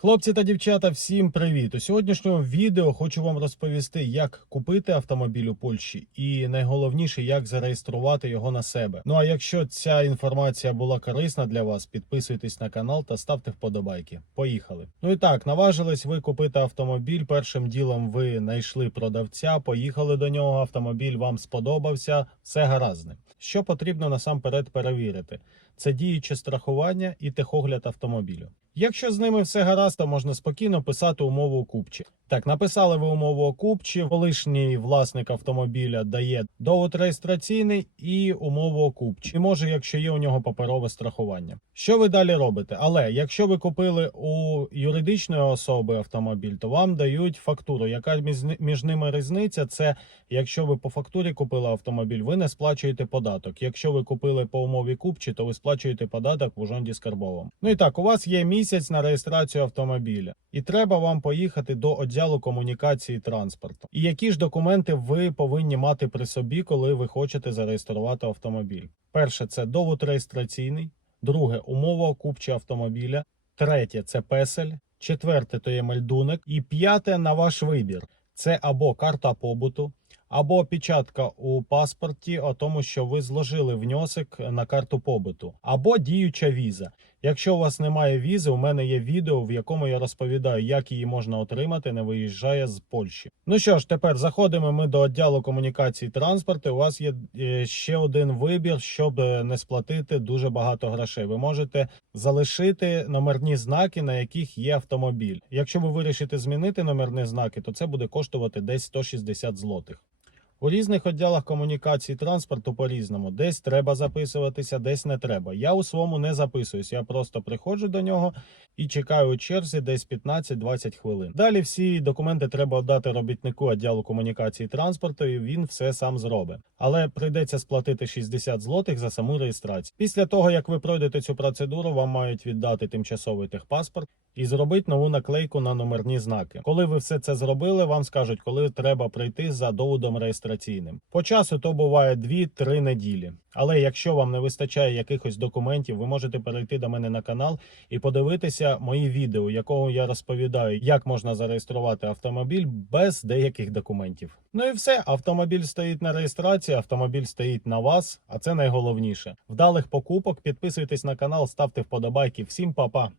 Хлопці та дівчата, всім привіт! У сьогоднішньому відео хочу вам розповісти, як купити автомобіль у Польщі, і найголовніше, як зареєструвати його на себе. Ну а якщо ця інформація була корисна для вас, підписуйтесь на канал та ставте вподобайки. Поїхали. Ну і так, наважились ви купити автомобіль. Першим ділом ви знайшли продавця, поїхали до нього. Автомобіль вам сподобався, все гаразд. Що потрібно насамперед перевірити? Це діюче страхування і техогляд автомобілю. Якщо з ними все гаразд, то можна спокійно писати умову купчі. Так, написали ви умову купчі, колишній власник автомобіля дає довод реєстраційний і умову купчі. І може, якщо є у нього паперове страхування. Що ви далі робите? Але якщо ви купили у юридичної особи автомобіль, то вам дають фактуру. Яка між, ними різниця? Це якщо ви по фактурі купили автомобіль, ви не сплачуєте податок. Якщо ви купили по умові купчі, то ви сплачуєте податок в Ужонді Скарбовому. Ну і так, у вас є місяць на реєстрацію автомобіля, і треба вам поїхати до відділу комунікації транспорту. І які ж документи ви повинні мати при собі, коли ви хочете зареєструвати автомобіль? Перше це довод реєстраційний, друге умова купчі автомобіля, третє це песель, четверте то є мельдуник, і п'яте на ваш вибір. Це або карта побуту, або печатка у паспорті о тому, що ви зложили внесок на карту побуту, або діюча віза. Якщо у вас немає візи, у мене є відео, в якому я розповідаю, як її можна отримати, не виїжджає з Польщі. Ну що ж, тепер заходимо ми до відділу комунікації транспорту. У вас є е, ще один вибір, щоб е, не сплатити дуже багато грошей. Ви можете залишити номерні знаки, на яких є автомобіль. Якщо ви вирішите змінити номерні знаки, то це буде коштувати десь 160 злотих. У різних відділах комунікації транспорту по-різному. Десь треба записуватися, десь не треба. Я у своєму не записуюсь. Я просто приходжу до нього і чекаю у черзі десь 15-20 хвилин. Далі всі документи треба дати робітнику відділу комунікації транспорту, і він все сам зробить. Але прийдеться сплатити 60 злотих за саму реєстрацію. Після того, як ви пройдете цю процедуру, вам мають віддати тимчасовий техпаспорт і зробити нову наклейку на номерні знаки. Коли ви все це зробили, вам скажуть, коли треба прийти за доводом реєстраційним. По часу то буває 2-3 неділі. Але якщо вам не вистачає якихось документів, ви можете перейти до мене на канал і подивитися мої відео, якого я розповідаю, як можна зареєструвати автомобіль без деяких документів. Ну і все, автомобіль стоїть на реєстрації, автомобіль стоїть на вас, а це найголовніше. Вдалих покупок, підписуйтесь на канал, ставте вподобайки. Всім па-па!